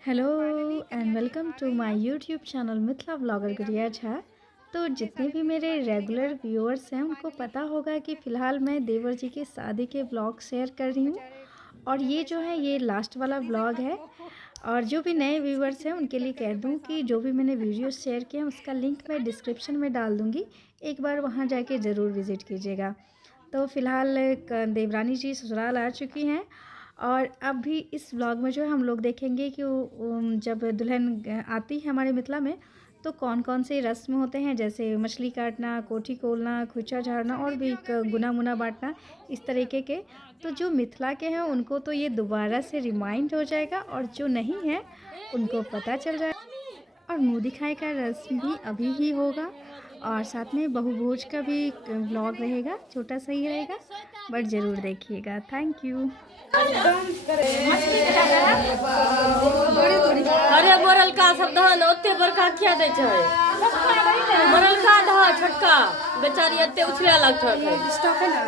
Hello and welcome to my YouTube channel Mithila blogger Gudiya Jha. तो जितने भी मेरे रेगुलर व्यूअर्स हैं उनको पता होगा कि फ़िलहाल मैं देवर जी की शादी के ब्लॉग शेयर कर रही हूँ और ये जो है ये लास्ट वाला ब्लॉग है। और जो भी नए व्यूअर्स हैं उनके लिए कह दूँ कि जो भी मैंने वीडियो शेयर किया उसका लिंक मैं डिस्क्रिप्शन में डाल दूँगी, एक बार वहाँ जाके ज़रूर विज़िट कीजिएगा। तो फ़िलहाल देवरानी जी ससुराल आ चुकी हैं और अब भी इस व्लॉग में जो है हम लोग देखेंगे कि जब दुल्हन आती है हमारे मिथिला में तो कौन कौन से रस्म होते हैं, जैसे मछली काटना, कोठी खोलना, खोइछा झाड़ना और भी गुना मुना बांटना, इस तरीके के। तो जो मिथिला के हैं उनको तो ये दोबारा से रिमाइंड हो जाएगा और जो नहीं है उनको पता चल जाएगा। और मुँह दिखाई का रस्म भी अभी ही होगा और साथ में बहू भोज का भी व्लॉग रहेगा, छोटा सा ही रहेगा, बट ज़रूर देखिएगा। Thank you. अरे मरल का सब धान ओते बड़का किया दे छै। मरल का धा छोटका बेचारी एते उछले लग छै। स्टॉक है ना।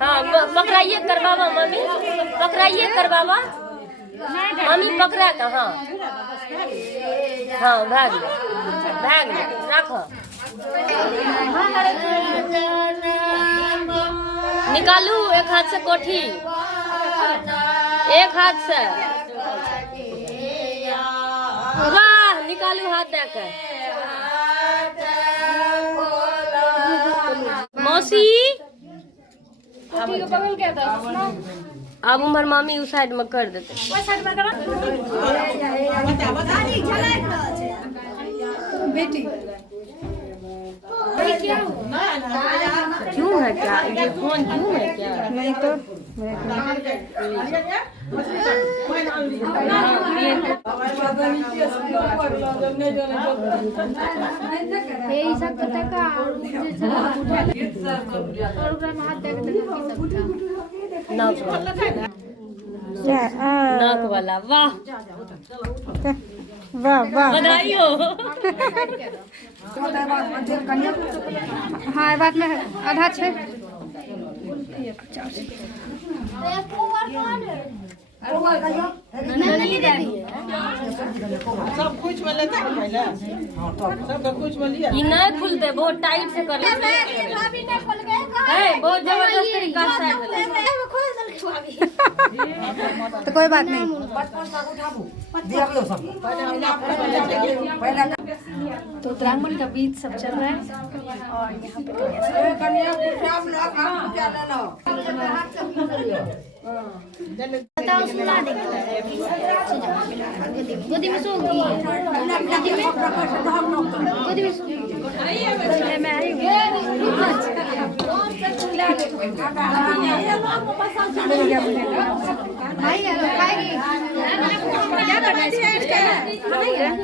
हाँ पकड़ाइए करवावा मम्मी, पकड़ाइए करवावा मम्मी पकड़ा का। हाँ हाँ भाग रख निकालू एक हाथ से कोठी, एक हाथ से। वाह निकालू हाथ देकर। मौसी अब उमर मामी उस साइड में कर देते। बेटी क्यों है क्या ये फोन क्यों है क्या? नहीं तो नाक वाला। वाह वाह वाह, बधाई हो। हाँ बात में आधा छे। सब कुछ में लेता है पहले। हां तो सब कुछ में लिया। ये नहीं खुलते, बहुत टाइट से कर लेते हैं, बहुत जबरदस्त तरीका से। तो कोई बात नहीं। तो उत्तराखंड का बीच सब चल रहा है और यहाँ पे कन्या बताओ सुना गोदी में सो गई, गोदी में सो गई। मैं आई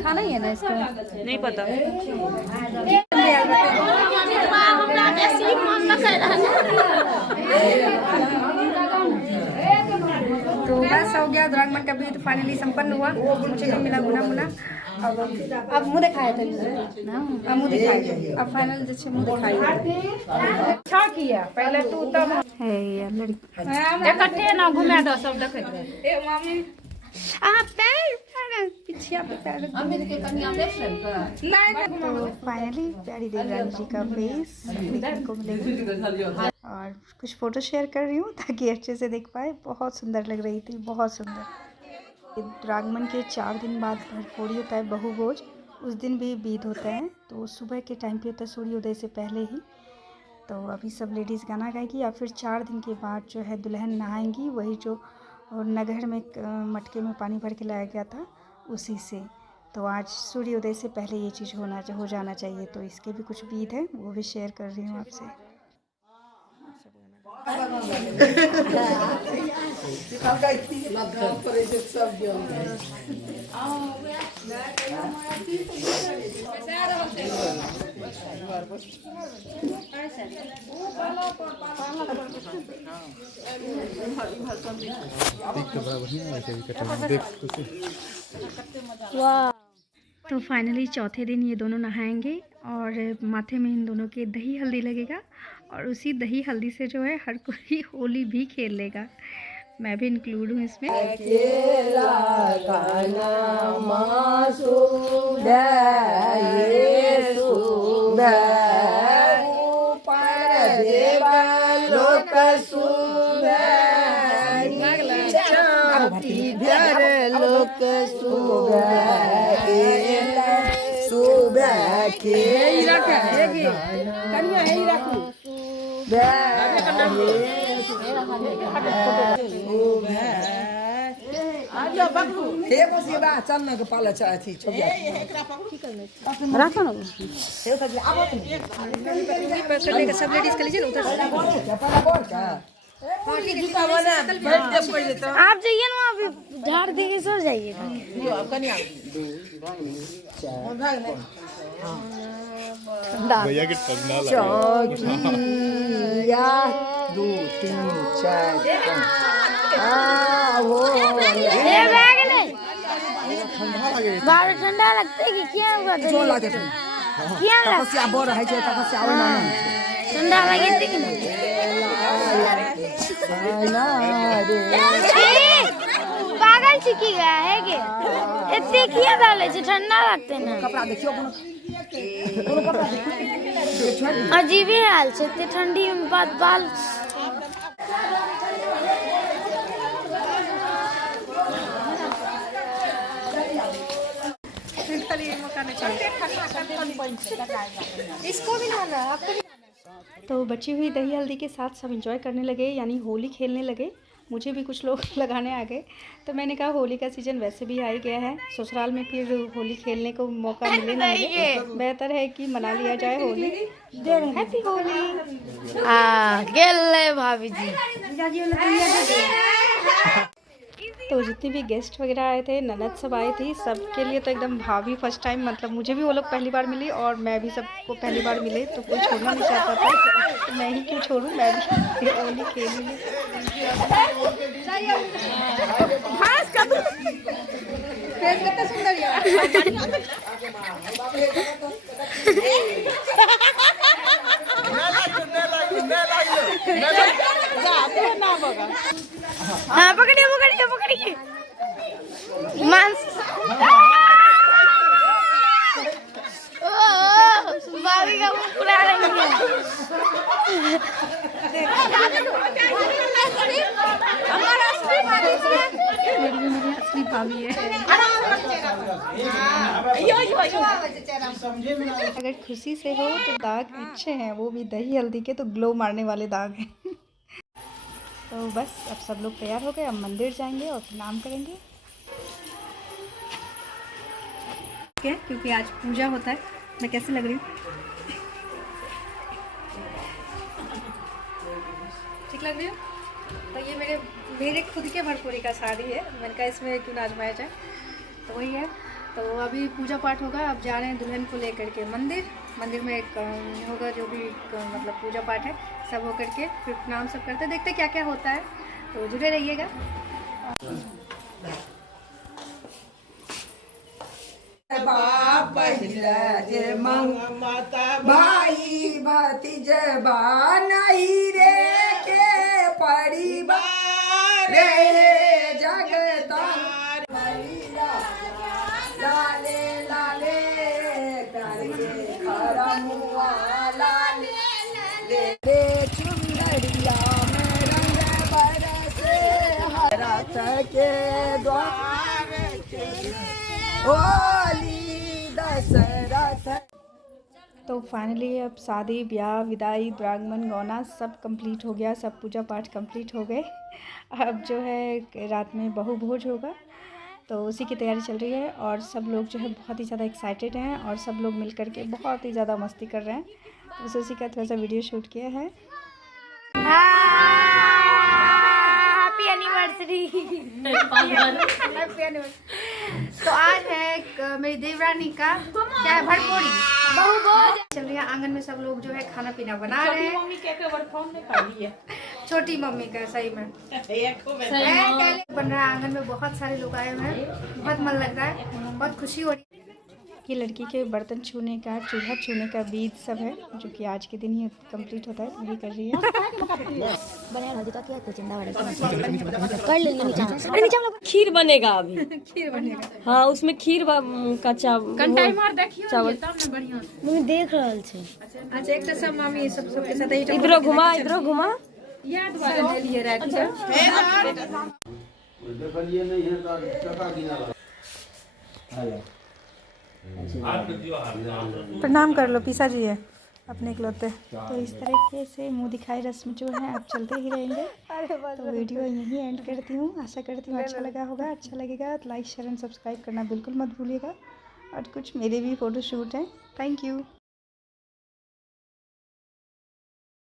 खाना ही है ना इसको, नहीं पता। तो बस हो गया, द्रागमन का बीत फाइनली संपन्न हुआ। मुझे नहीं मिला गुना मुना। अब मुँह दिखाया था ना, मुँह दिखाया। अब फाइनल जैसे मुँह दिखाया अच्छा किया। पहले तू तब है यार लड़की इकट्ठे ना घुमा दो सब देखत ए मम्मी आप पैर पीछे पे पैर अमेरिका के कन्या नहीं। तो फाइनली प्यारी देवरानी जी का फेस देखने को मिलेगा और कुछ फ़ोटो शेयर कर रही हूँ ताकि अच्छे से देख पाए। बहुत सुंदर लग रही थी, बहुत सुंदर। द्रागमन के 4 दिन बाद भरपूरी होता है बहू भोज, उस दिन भी बीद होता है। तो सुबह के टाइम पे होता है सूर्योदय से पहले ही। तो अभी सब लेडीज़ गाना गाएगी या फिर 4 दिन के बाद जो है दुल्हन नहाएंगी, वही जो नगर में मटके में पानी भर के लाया गया था उसी से। तो आज सूर्योदय से पहले ये चीज़ हो जाना चाहिए। तो इसके भी कुछ बीद है, वो भी शेयर कर रही हूँ आपसे। देख तो बड़ा बढ़िया है, देख तो। वाह तो फाइनली चौथे दिन ये दोनों नहाएंगे और माथे में इन दोनों के दही हल्दी लगेगा और उसी दही हल्दी से जो है हर कोई होली भी खेल लेगा। मैं भी इंक्लूड हूँ इसमें। सब लेडीज कर लीजिए उधर। आप जाइए ना, अभी झाड़ देके सो जाइएगा। भैया की टंगना लगा। चौकिया 2 3 4 बाहर ठंडा लगता है कि क्या हुआ? जो लागे तुम क्या तपस्या बोल रहे छे, तपस्या आवे ना ठंडा लगे कि नहीं? ना रे पागल चिकी गया है के इतने किया डाले छे, ठंडा लगते ना। कपड़ा देखियो कोनो कपड़ा अजीब ही हाल छे, इतनी ठंडी में बाल इसको भी लाना है, आपको भी। तो बची हुई दही हल्दी के साथ सब एंजॉय करने लगे, यानी होली खेलने लगे। मुझे भी कुछ लोग लगाने आ गए, तो मैंने कहा होली का सीज़न वैसे भी आ ही गया है, ससुराल में फिर होली खेलने को मौका मिले ना मिले, बेहतर है कि मना लिया जाए होली। हैप्पी होली। खेल ले भाभी जी। तो जितने भी गेस्ट वगैरह आए थे, ननद सब आई थी, सबके लिए तो एकदम भाभी फर्स्ट टाइम, मतलब मुझे भी वो लोग पहली बार मिली और मैं भी सबको पहली बार मिले, तो कोई छोड़ना नहीं चाहता था, तो मैं ही क्यों छोड़ूं, मैं भी होली खेलूंगी। हाँ पकड़िए पकड़िए पकड़िए मांस। भाभी का मुंह पूरा रही है। मेरी असली भाभी है। अगर खुशी से हो तो दाग अच्छे हैं, वो भी दही हल्दी के, तो ग्लो मारने वाले दाग हैं। तो बस अब सब लोग तैयार हो गए, अब मंदिर जाएंगे और प्रणाम करेंगे। क्या, क्योंकि आज पूजा होता है। मैं कैसे लग रही हूँ? ठीक लग रही हूँ? तो ये मेरे खुद के भरपूरी का साड़ी है, मैंने कहा इसमें क्यों ना आजमाया जाए, तो वही है। तो अभी पूजा पाठ होगा, अब जा रहे हैं दुल्हन को लेकर के मंदिर में एक होगा जो भी मतलब पूजा पाठ है, सब हो करके फिर प्रणाम सब करते, देखते क्या क्या होता है, तो जुड़े रहिएगा। भाई भतीजे नहीं रे के परिवार रे जगतार लाले लाले करके खरमुआ लाले ले चुनरिया में रंग बरसे रथ के द्वार होली दशरथ। तो फाइनली अब शादी ब्याह विदाई द्वागमन गौना सब कंप्लीट हो गया, सब पूजा पाठ कंप्लीट हो गए। अब जो है रात में बहू भोज होगा, तो उसी की तैयारी चल रही है और सब लोग जो है बहुत ही ज़्यादा एक्साइटेड हैं और सब लोग मिल कर के बहुत ही ज़्यादा मस्ती कर रहे हैं, तो उसी का थोड़ा सा वीडियो शूट किया है। Happy anniversary. तो आज है मेरी देवरानी का क्या है, भरपूरी बहू भोज चल रही है। आंगन में सब लोग जो है खाना पीना बना रहे हैं। छोटी मम्मी का सही में बन रहा है, आंगन में बहुत सारे लोग आए हुए हैं, बहुत मन लग रहा है, बहुत खुशी हो रही है। ये लड़की के बर्तन छूने का, चूल्हा छूने का विध सब है, जो कि आज के दिन ही कंप्लीट होता है, तो वही कर रही है। खीर बनेगा अभी। खीर बनेगा, हाँ उसमें खीर का चावल देख रहा छे। अच्छा एक सब मामी सबके साथ इधरो घुमा, इधरो घुमा। याद वाला लिए रखा प्रणाम कर लो पिसा जी है अपने इकलौते। तो इस तरीके से मुंह दिखाई रस्म जो है अब चलते ही रहेंगे। तो वीडियो यहीं एंड करती हूँ। आशा करती हूँ अच्छा लगा होगा। अच्छा लगेगा तो लाइक शेयर एंड सब्सक्राइब करना बिल्कुल मत भूलिएगा। और कुछ मेरे भी फ़ोटो शूट हैं। Thank you.